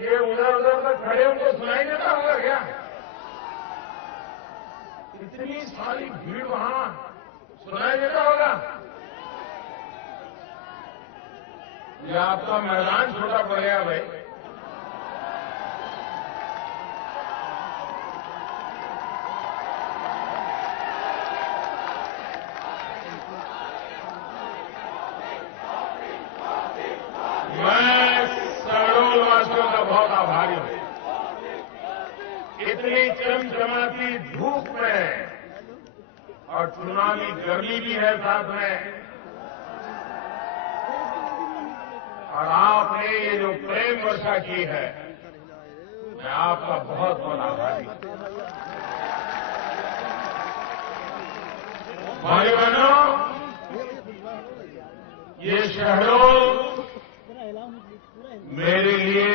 ये उधर उधर तक खड़े उनको सुनाई देता होगा क्या? इतनी सारी भीड़ वहां सुनाई देता होगा? ये आपका मैदान छोटा पड़ गया भाई। मैं शहडोल वासियों का बहुत आभारी हूं। इतनी चमचमाती धूप में और चुनावी गर्मी भी है साथ में, और आपने ये जो प्रेम वर्षा की है, मैं आपका बहुत बहुत आभारी हूं। भाई बहनों, ये शहडोल मेरे लिए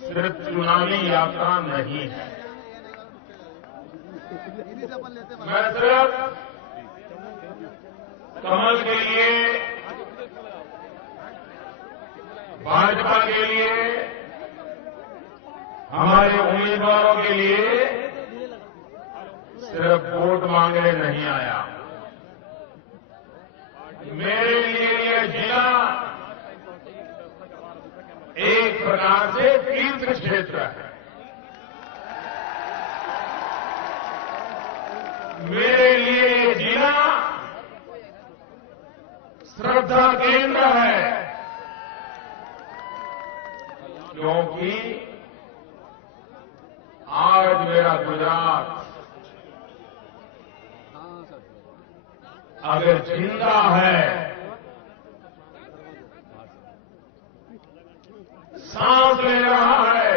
सिर्फ चुनावी यात्रा नहीं है। मैं सिर्फ कमल के लिए, भाजपा के लिए, हमारे उम्मीदवारों के लिए सिर्फ वोट मांगने नहीं आया। मेरे लिए यह जिला एक प्रकार से तीर्थ क्षेत्र है। मेरे लिए ये जिला श्रद्धा केंद्र है, क्योंकि आज मेरा गुजरात अगर जिंदा है, सांस ले रहा है,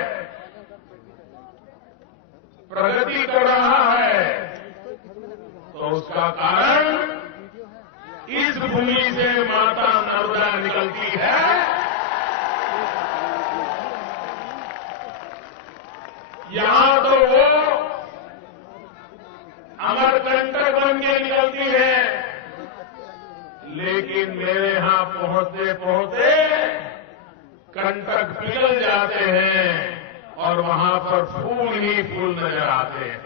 प्रगति कर रहा है, तो उसका कारण इस भूमि से माता नर्मदा निकलती है। यहां तो वो अमरकंटक बन के निकलती है, लेकिन मेरे यहां पहुंचते पहुंचते कंटक पिघल जाते हैं और वहां पर फूल ही फूल नजर आते हैं।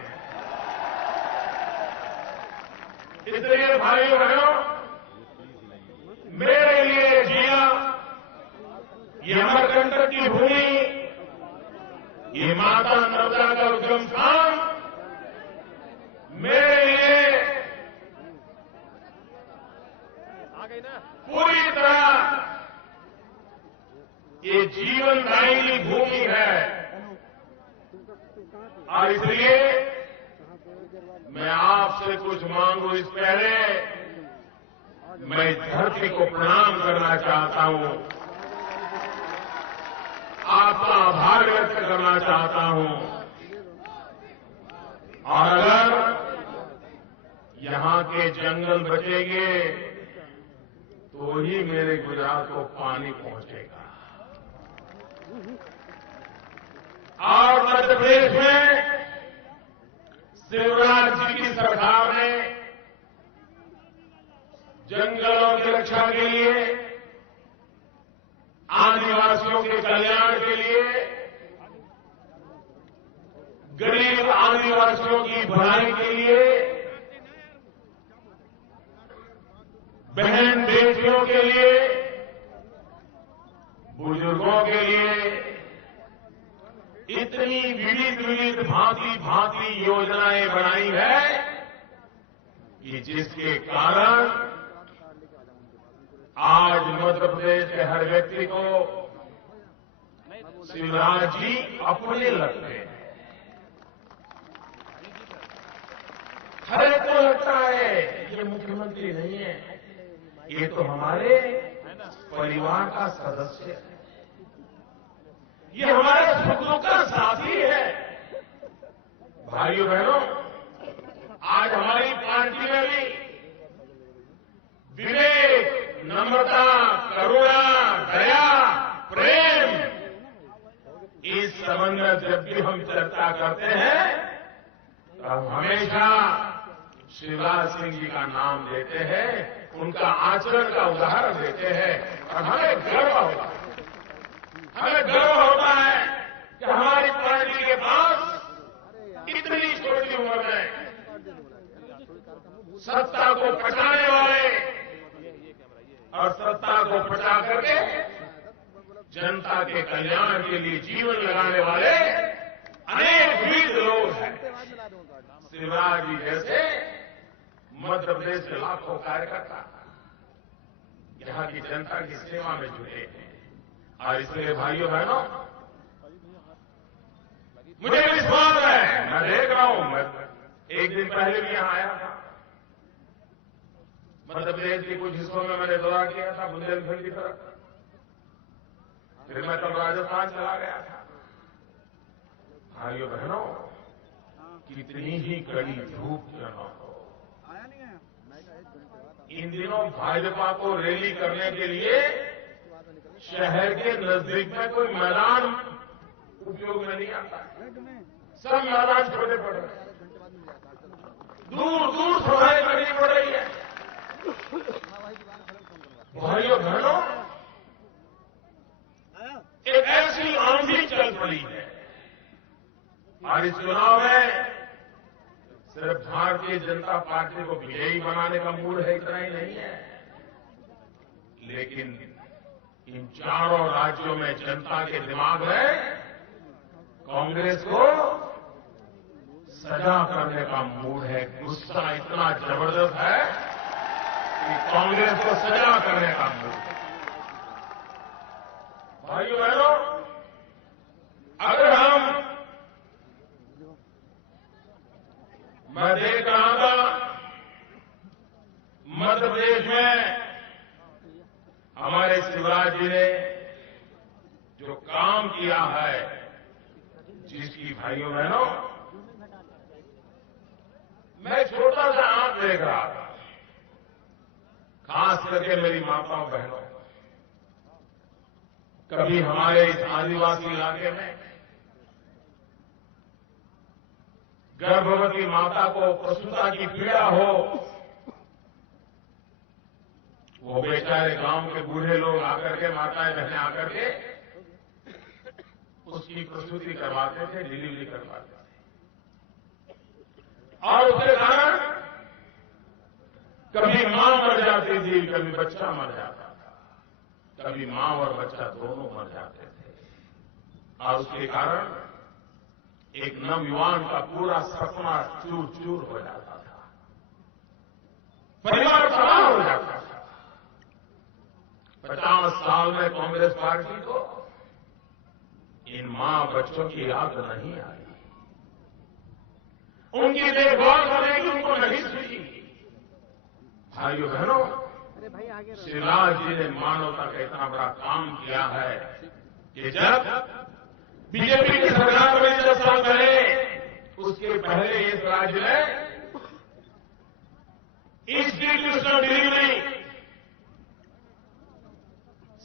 इसलिए भाई बहनों, मेरे लिए जिया, ये अमरकंटक की भूमि, ये माता नर्मदा का उद्गम स्थान मेरे लिए पूरी तरह ये जीवनदायिनी भूमि है। और इसलिए मैं आपसे कुछ मांगू इस पहले मैं इस धरती को प्रणाम करना चाहता हूं, आपका आभार व्यक्त करना चाहता हूं। और अगर यहां के जंगल बचेंगे तो ही मेरे गुजरात को पानी पहुंचेगा। और मध्य प्रदेश में शिवराज जी की सरकार ने जंगलों की रक्षा के लिए, आदिवासियों के कल्याण के लिए, गरीब आदिवासियों की भलाई के लिए, बहन बेटियों के लिए, बुजुर्गों के लिए इतनी विविध विविध भांति भांति योजनाएं बनाई है कि जिसके कारण आज मध्य प्रदेश के हर व्यक्ति को शिवराज जी अपने लगते हैं। हर एक को लगता है ये मुख्यमंत्री नहीं है, ये तो हमारे परिवार का सदस्य है, ये हमारे सुख दुख का साथी है। भाइयों बहनों, आज हमारी पार्टी में भी विवेक, नम्रता, करुणा, दया, प्रेम, इस संबंध में जब भी हम चर्चा करते हैं तो हम हमेशा शिवराज सिंह जी का नाम लेते हैं, उनका आचरण का उदाहरण देते हैं और हमें गर्व होता है। हमें गर्व होता है कि हमारी पार्टी के पास इतनी छोटी उम्र में सत्ता को पचाने वाले और सत्ता को पचा करके जनता के कल्याण के लिए जीवन लगाने वाले अनेक वीर लोग हैं। शिवराज जी जैसे मध्य प्रदेश के लाखों कार्यकर्ता यहां की जनता की सेवा में जुटे हैं। और इसलिए भाइयों बहनों, मुझे विश्वास है, मैं देख रहा हूं, मैं एक दिन पहले भी यहां आया था। मध्य प्रदेश के कुछ हिस्सों में मैंने दौरा किया था, बुंदेलखंड की तरफ, फिर मैं तब राजस्थान चला गया था। भाइयों बहनों, कितनी ही कड़ी धूप क्यों न हो, इन दिनों भाजपा को रैली करने के लिए शहर के नजदीक में कोई मैदान उपयोग में नहीं आता। सब मैदान छोटे पड़ रहे हैं, दूर दूर सभाएं करनी पड़ रही है। भाइयों बहनों, एक ऐसी आंधी चल पड़ी है और इस चुनाव में सिर्फ भारतीय जनता पार्टी को विजयी बनाने का मूड है, इतना ही नहीं है, लेकिन इन चारों राज्यों में जनता के दिमाग में कांग्रेस को सजा करने का मूड है। गुस्सा इतना जबरदस्त है कि कांग्रेस को सजा करने का मूड है। भाइयों बहनों, अगर मैं देख रहा था मध्य प्रदेश में हमारे शिवराज जी ने जो काम किया है, जिसकी भाइयों बहनों मैं छोटा सा आंख देख रहा था, खास करके मेरी माताओं बहनों, कभी हमारे इस आदिवासी इलाके में गर्भवती माता को प्रसूता की पीड़ा हो, वो बेचारे गांव के बूढ़े लोग आकर के, माताएं बहनें आकर के उसकी प्रसूति करवाते थे, डिलीवरी करवाते थे। और उसके कारण कभी मां मर जाती थी, कभी बच्चा मर जाता था, कभी मां और बच्चा दोनों मर जाते थे। और उसके कारण एक नवयुवान का पूरा सपना चूर चूर हो जाता था, परिवार तबाह हो जाता था। 50 साल में कांग्रेस पार्टी को इन मां बच्चों की याद नहीं आई, उनकी देखभाल करने की उनको नहीं सूझी। भाइयों बहनों, शिवराज जी ने मानवता का इतना बड़ा काम किया है कि जब बीजेपी की सरकार में 10 साल पहले, उसके पहले इस राज्य में इंस्टीट्यूशनल डिलीवरी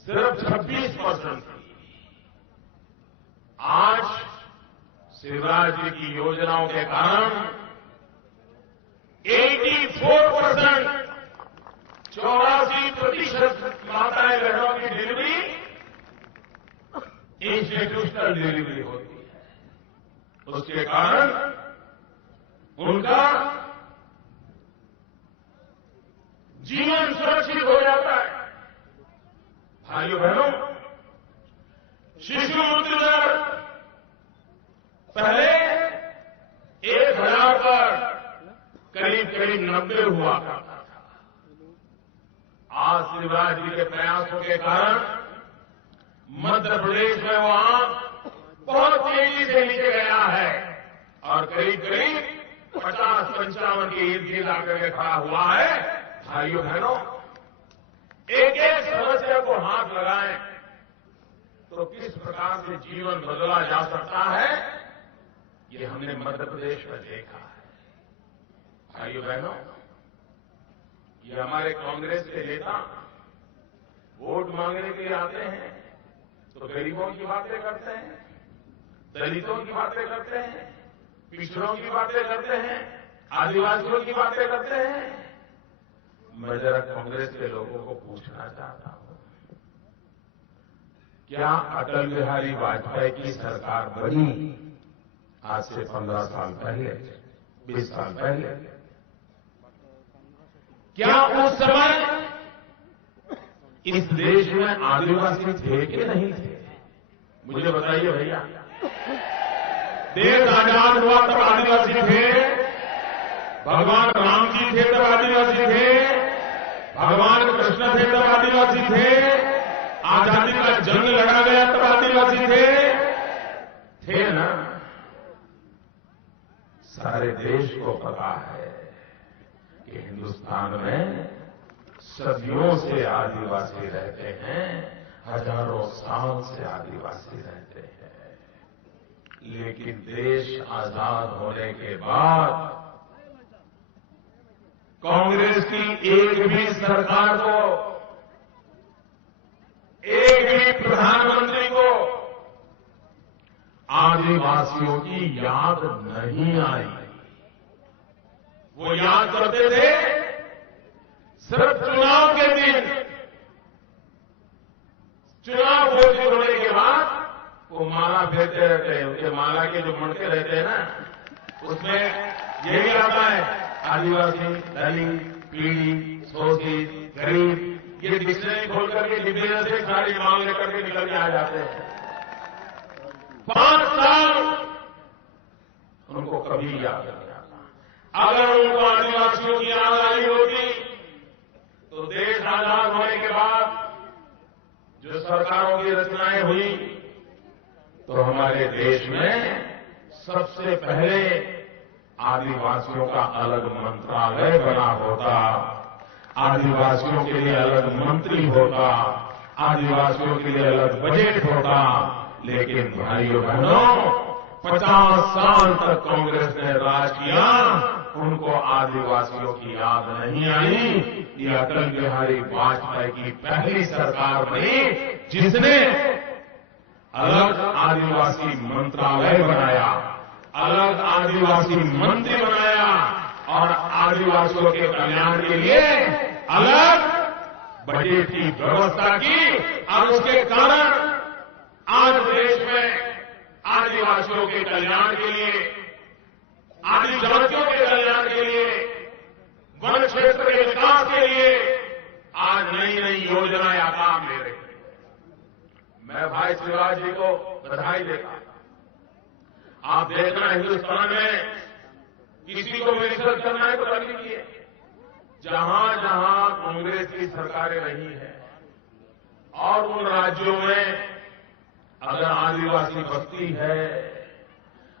सिर्फ 26% थी। आज शिवराज जी की योजनाओं के कारण 84%, 84% माताएं बहनों की डिलीवरी इंस्टीट्यूशनल डिलीवरी होती है। उसके कारण उनका जीवन सुरक्षित हो जाता है। भाइयों बहनों, शिशु मृत्यु दर पहले 1000 पर करीब 90 हुआ करता था। आज शिवराज जी के प्रयासों के कारण मध्य प्रदेश में वो आंक बहुत तेजी से नीचे गया है और करीब 50-55 के इर्द गिर्द आकर के खड़ा हुआ है। भाइयों बहनों, एक एक समस्या को हाथ लगाएं तो किस प्रकार से जीवन बदला जा सकता है, ये हमने मध्य प्रदेश में देखा है। भाइयों बहनों, ये हमारे कांग्रेस के नेता वोट मांगने के लिए आते हैं तो गरीबों की बातें करते हैं, दलितों की बातें करते हैं, पिछड़ों की बातें करते हैं, आदिवासियों की बातें करते हैं। मैं जरा कांग्रेस के लोगों को पूछना चाहता हूं क्या अटल बिहारी वाजपेयी की सरकार बनी आज से 15 साल पहले, 20 साल पहले? क्या उस समय इस देश में आदिवासी थे कि नहीं थे? मुझे बताइए भैया। देश आजाद हुआ तब आदिवासी थे, भगवान राम जी थे तब आदिवासी थे, भगवान कृष्ण थे तब आदिवासी थे, आजादी का जंग लड़ा गया तब आदिवासी थे ना? सारे देश को पता है कि हिंदुस्तान में सदियों से आदिवासी रहते हैं, हजारों साल से आदिवासी रहते हैं। लेकिन देश आजाद होने के बाद कांग्रेस की एक भी सरकार को, एक भी प्रधानमंत्री को आदिवासियों की याद नहीं आई। वो याद करते थे सिर्फ चुनाव के दिन, चुनाव घोषित होने के बाद वो माला फेरते रहते हैं। उनके माला के जो मणके रहते हैं ना, उसमें यही आता है आदिवासी, दलित, पीड़ित, शोषित, गरीब। ये डिक्शनरी खोल करके डिब्बे से सारी मांग लेकर के निकल के आ जाते हैं। 5 साल उनको कभी याद नहीं आता। अगर उनको आदिवासियों की याद आई होती तो देश आजाद होने के बाद जो सरकारों की रचनाएं हुई तो हमारे देश में सबसे पहले आदिवासियों का अलग मंत्रालय बना होता, आदिवासियों के लिए अलग मंत्री होता, आदिवासियों के लिए अलग बजट होता। लेकिन भाइयों बहनों, 50 साल तक कांग्रेस ने राज किया, उनको आदिवासियों की याद नहीं आई। ये अटल बिहारी वाजपेयी की पहली सरकार बनी जिसने अलग आदिवासी मंत्रालय बनाया, अलग आदिवासी मंत्री बनाया और आदिवासियों के कल्याण के लिए अलग बजट की व्यवस्था की। और उसके कारण आज देश में आदिवासियों के कल्याण के लिए, आदि जातियों के कल्याण के लिए, वन क्षेत्र के विकास के लिए आज नई नई योजनाएं आकार ले रही हैं। मैं भाई शिवराज जी को बधाई देता। आप देखना हिंदुस्तान में किसी को भी रिसर्च करना है तो कर लीजिए। जहां जहां कांग्रेस की सरकारें रही हैं और उन राज्यों में अगर आदिवासी बस्ती है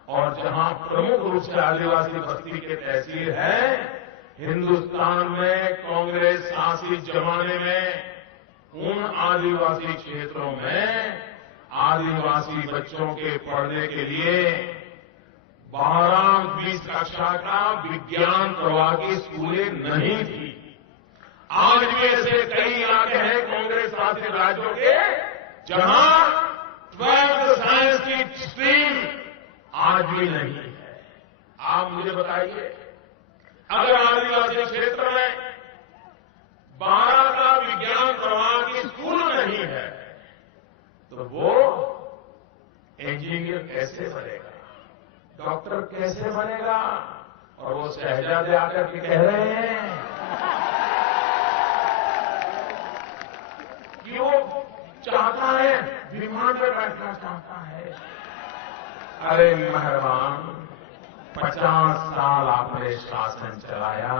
और जहां प्रमुख रूप से आदिवासी बस्ती के तहसील है, हिंदुस्तान में कांग्रेस शासित जमाने में उन आदिवासी क्षेत्रों में आदिवासी बच्चों के पढ़ने के लिए 12-20 कक्षा का विज्ञान प्रवाह की स्कूलें नहीं थी। आज भी ऐसे कई इलाके हैं कांग्रेस शासित राज्यों के जहां 12th साइंस की स्ट्रीम आज भी नहीं है। आप मुझे बताइए, अगर आदिवासी क्षेत्र में 12 का विज्ञान प्रवाह की स्कूल नहीं है तो वो इंजीनियर कैसे बनेगा, डॉक्टर कैसे बनेगा? और वो शहजादे आकर के कह रहे हैं कि वो चाहता है, विमान पर बैठना चाहता है। अरे मेहरबान, 50 साल आपने शासन चलाया,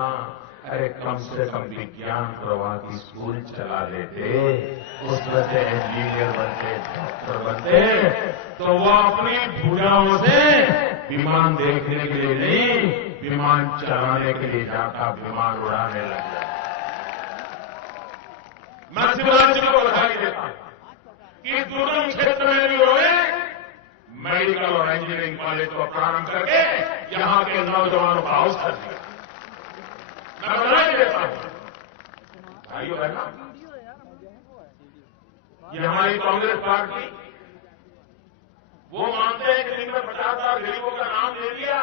अरे कम से कम विज्ञान प्रवाह की स्कूल चला देते, उसमें से इंजीनियर बनते, डॉक्टर बनते, तो वो अपनी भुजाओं से विमान देखने के लिए नहीं, विमान चलाने के लिए जाता, विमान उड़ाने लग जाता। मैं शिवराज जी को बधाई देता हूं कि दुर्गम क्षेत्र में भी उन्होंने मेडिकल और इंजीनियरिंग कॉलेज को प्रारंभ करके यहां के नौजवानों का अवसर दिया। मैं बधाई देता हूं। भाइयों बहनों, ये हमारी कांग्रेस पार्टी, वो मानते हैं कि दिन में 50,000 गरीबों का नाम ले दिया,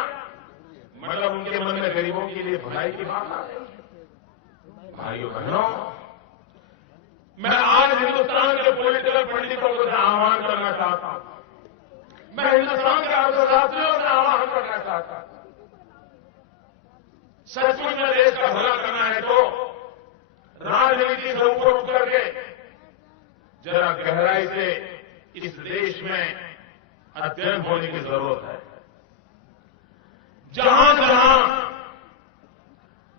मतलब उनके मन में गरीबों के लिए भलाई की बात आ गई। भाइयों बहनों, मैं आज हिंदुस्तान के पॉलिटिकल पंडितों को आह्वान करता था। सचमुच में देश का भला करना है तो राजनीति से ऊपर उठ करके जरा गहराई से इस देश में अध्ययन होने की जरूरत है। जहां जहां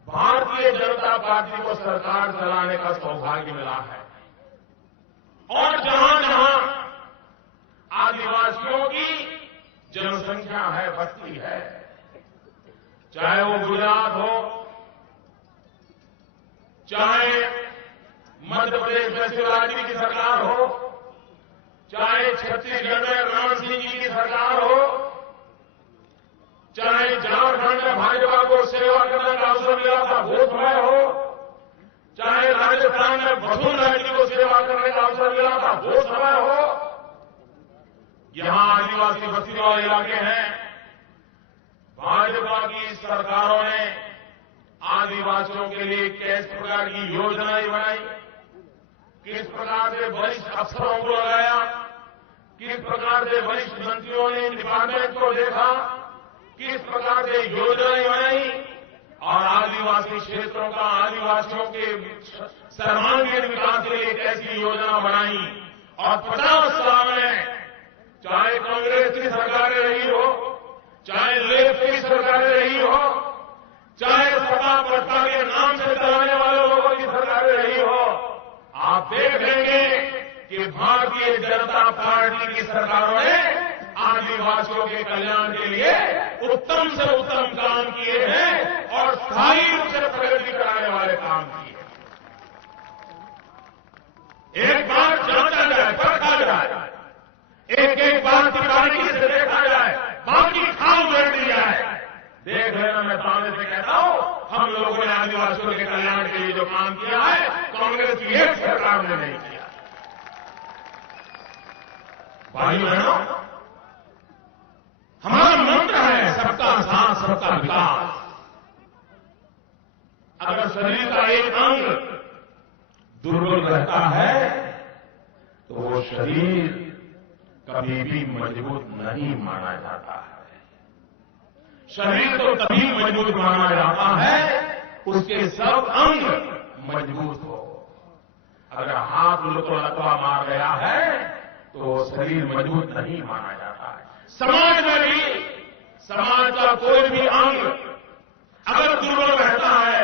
भारतीय जनता पार्टी को सरकार चलाने का सौभाग्य मिला है और जहां जहां आदिवासियों की जनसंख्या है, बस्ती है, चाहे वो गुजरात हो, चाहे मध्य प्रदेश में शिवराज जी की सरकार हो, चाहे छत्तीसगढ़ में रण सिंह जी की सरकार हो, चाहे झारखंड में भाजपा को सेवा करने का अवसर मिला था वो समय हो, चाहे राजस्थान में वसुंधरा जी को सेवा करने का अवसर मिला था वो समय हो, यहां आदिवासी बस्ती वाले इलाके हैं, भाजपा की सरकारों ने आदिवासियों के लिए किस प्रकार की योजनाएं बनाई, किस प्रकार से वरिष्ठ अफसरों को लगाया, किस प्रकार से वरिष्ठ मंत्रियों ने डिपार्टमेंट को देखा, किस प्रकार से योजनाएं बनाई और आदिवासी क्षेत्रों का आदिवासियों के सर्वांगीण विकास के लिए कैसी योजना बनाई। और 50 साल में चाहे कांग्रेस की सरकारें रही हो, चाहे लेफ्ट की सरकारें रही हो, चाहे सपा बसपा के नाम से चलाने वाले लोगों की सरकारें रही हो, आप देख लेंगे कि भारतीय जनता पार्टी की सरकारों ने आदिवासियों के कल्याण के लिए उत्तम से उत्तम काम किए हैं और स्थायी रूप से प्रगति कराने वाले काम किए। एक बार जांचा जाए, परखा जाए, एक एक बार बारीकी से देखा जाए, बाकी खाम कर दी जाए। देख लेना, मैं सामने से कहता हूं, हम लोगों ने आदिवासियों के कल्याण के लिए जो काम किया है कांग्रेस की एक सरकार ने नहीं किया। भाइयों बहनों, हमारा मंत्र है सबका साथ सबका विकास। अगर शरीर का एक अंग दुर्बल रहता है तो वो शरीर कभी भी मजबूत नहीं माना जाता है। शरीर तो तभी मजबूत माना जाता है उसके सब अंग मजबूत हो। अगर हाथ लकवा मार गया है तो शरीर मजबूत नहीं माना जाता है। समाज में भी समाज का कोई भी अंग अगर दुर्बल रहता है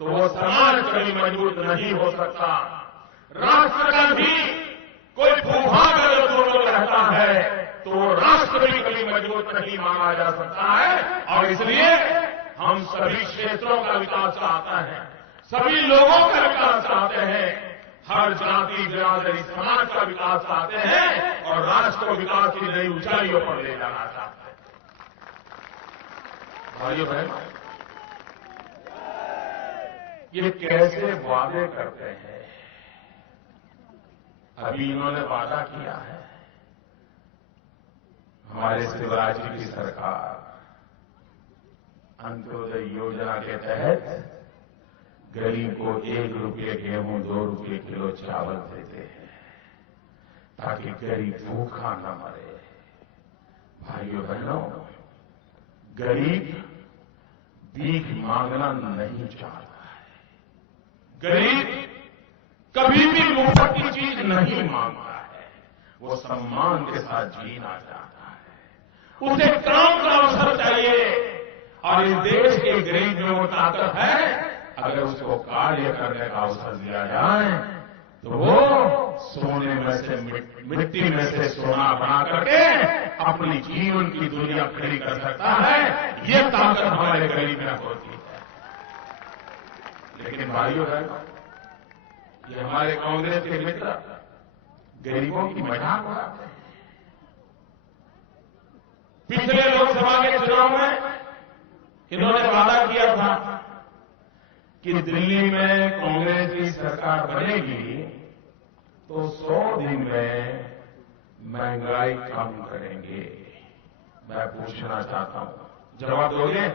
तो वो समाज कभी मजबूत नहीं हो सकता। राष्ट्र का भी कोई भूभाग अगर दुर्बल रहता है तो वो राष्ट्र भी कभी मजबूत नहीं माना जा सकता है। और इसलिए हम सभी क्षेत्रों का विकास चाहते हैं, सभी लोगों का विकास चाहते हैं, हर जाति बिरादरी समाज का विकास चाहते हैं और राष्ट्र को विकास की नई ऊंचाइयों पर ले जाना चाहते हैं। भाइयों बहनों, ये कैसे वादे करते हैं? अभी इन्होंने वादा किया है, हमारे शिवराज जी की सरकार अंत्योदय योजना के तहत गरीब को 1 रुपये गेहूं 2 रुपये किलो चावल देते हैं ताकि गरीब भूखा न मरे। भाइयों बहनों, गरीब भीख मांगना नहीं चाहता है। गरीब कभी भी मुफ्त की चीज नहीं मांगता है, वो सम्मान के साथ जीना चाहता है। उसे काम का अवसर चाहिए और इस देश के गरीब में वो ताकत है, अगर उसको कार्य करने का अवसर दिया जाए तो वो सोने में से मिट्टी में से सोना बना करके अपनी जीवन की दुनिया खड़ी कर सकता है। ये ताकत हमारे गरीब में होती है। लेकिन भाइयों बहनों, ये हमारे कांग्रेस के मित्र गरीबों की मजाक उड़ाते हैं। पिछले लोकसभा के चुनाव में इन्होंने वादा किया था कि दिल्ली में कांग्रेस की सरकार बनेगी तो 100 दिन में महंगाई कम करेंगे। मैं पूछना चाहता हूं, जवाब दोगे?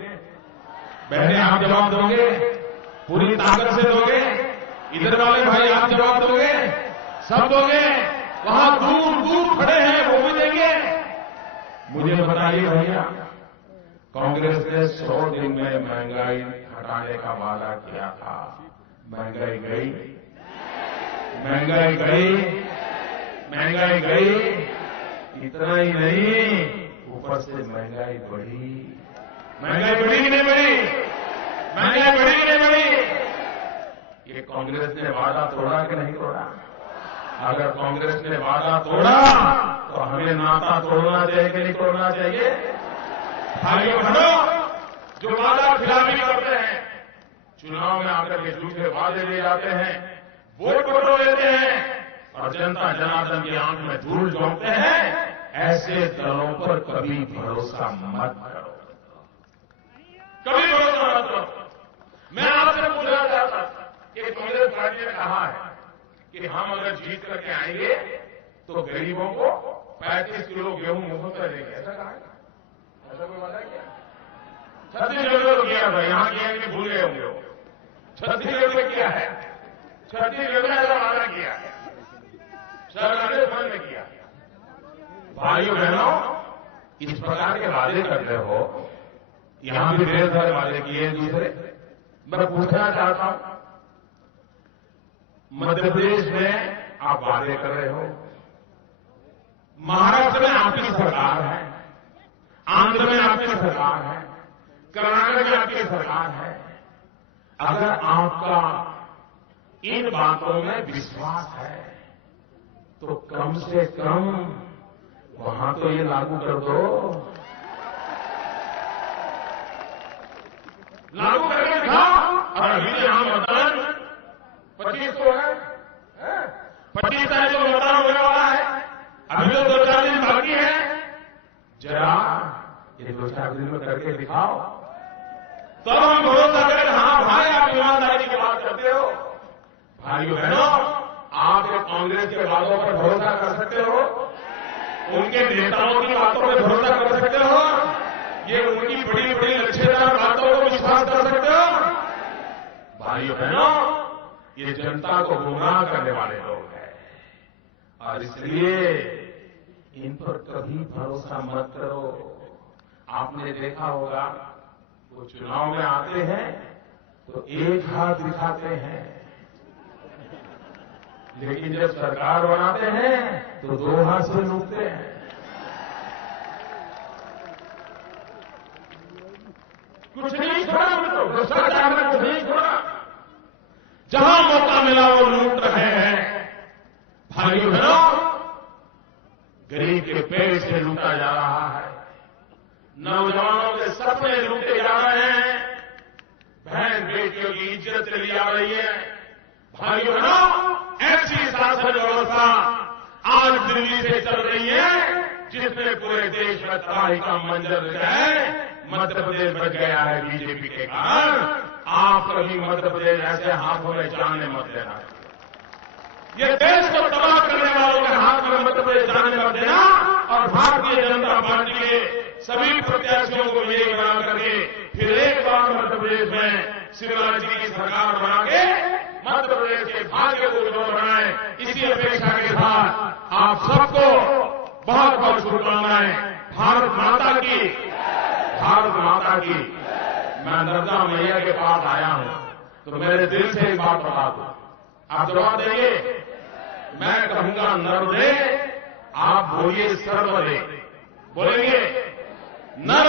बहने आप जवाब दोगे? पूरी ताकत से दोगे? इधर वाले भाई आप जवाब दोगे? सब दोगे? वहां दूर दूर खड़े हैं वो भी देंगे? मुझे बताइए भैया, कांग्रेस ने 100 दिन में महंगाई हटाने का वादा किया था। महंगाई गई, महंगाई गई, महंगाई गई। इतना ही नहीं, ऊपर से महंगाई बढ़ी। महंगाई बढ़ी कि नहीं बढ़ी? महंगाई बढ़ी कि नहीं बढ़ी? ये कांग्रेस ने वादा तोड़ा कि नहीं तोड़ा? अगर कांग्रेस ने वादा तोड़ा तो हमें नाता तोड़ना चाहिए कि नहीं तोड़ना चाहिए? भाइयों बहनों, जो वादा खिलाफी करते हैं, चुनाव में आकर के झूठे वादे ले जाते हैं, वोट बटोर लेते हैं और जनता जनार्दन की आंख में धूल झोंकते हैं, ऐसे दलों पर कभी भरोसा मत करो, कभी भरोसा मत करो। मैं आपसे पूछना चाहता कि कांग्रेस पार्टी ने कहा है कि हम अगर जीत करके आएंगे तो गरीबों को 35 किलो गेहूं मुफ्त में देंगे। ऐसा कहा है? ऐसा कोई वादा किया? छत्तीसगढ़ में तो किया था, यहां किया कि भूल गए होंगे। छत्तीसगढ़ में किया है, छत्तीसगढ़ में ऐसा वादा किया है, राजस्थान में किया। भाइयों बहनों, इस प्रकार के वादे करते हो, यहां भी ढेर सारे वादे किए हैं दूसरे। मैं पूछना चाहता हूं, मध्य प्रदेश में आप वादे कर रहे हो, महाराष्ट्र में आपकी सरकार है, आंध्र में आपकी सरकार है, कर्नाटक में आपकी सरकार है। अगर आपका इन बातों में विश्वास है तो कम से कम वहां तो ये लागू कर दो, लागू करके दिखाओ। और अभी यहां मतदान 25 को है, 25 तारीख को मतदान होने वाला है, अभी तो 2-4 दिन बाकी है। जरा ये 2-4 दिन में करके दिखाओ, तब हम भरोसा करें। हाँ भाई, आप ईमानदारी की बात करते हो। भाइयों बहनों, आप कांग्रेस के वादों पर भरोसा कर सकते हो, उनके नेताओं की बातों पर भरोसा कर सकते हो, ये उनकी बड़ी बड़ी लक्ष्यदार बातों को विश्वास कर सकते हो। भाइयों बहनों, ये जनता को गुमराह करने वाले लोग हैं और इसलिए इन पर कभी भरोसा मत करो। आपने देखा होगा, वो चुनाव में आते हैं तो एक हाथ दिखाते हैं, लेकिन जब सरकार बनाते हैं तो 2 हाथ से लूटते हैं। कुछ नहीं छोड़ा, तो भ्रष्टाचार में कुछ नहीं छोड़ा। जहां मौका मिला वो लूट रहे हैं। भाइयों बहनों, गरीब के पेट से लूटा जा रहा है, नौजवानों के सपने लूटे जा रहे हैं, बहन बेटियों की इज्जत चली जा रही है। भाइयों बहनों, ऐसी शासन व्यवस्था आज दिल्ली से चल रही है जिसमें पूरे देश में तबाही का मंजर है। मध्य प्रदेश बच गया है बीजेपी के कारण। आप कभी मध्य प्रदेश ऐसे हाथों में जाने मत देना। ये देश को तबाह करने वालों के हाथ में मध्य प्रदेश जाने मत देना। और भारतीय जनता पार्टी के सभी प्रत्याशियों को यही बना करके फिर एक बार मध्य प्रदेश में शिवराज जी की सरकार बना के मध्य प्रदेश के भाग्य को उज्जवल बनाए, इसी अपेक्षा के साथ आप सबको बहुत बहुत शुभकामनाएं। भारत माता की, भारत माता की। मैं नर्मदा मैया के पास आया हूं तो मेरे दिल से एक बात बता दूं, आप जवाब देंगे? मैं कहूंगा नर्मदे, आप बोलिए सर्वदे। बोलेंगे? न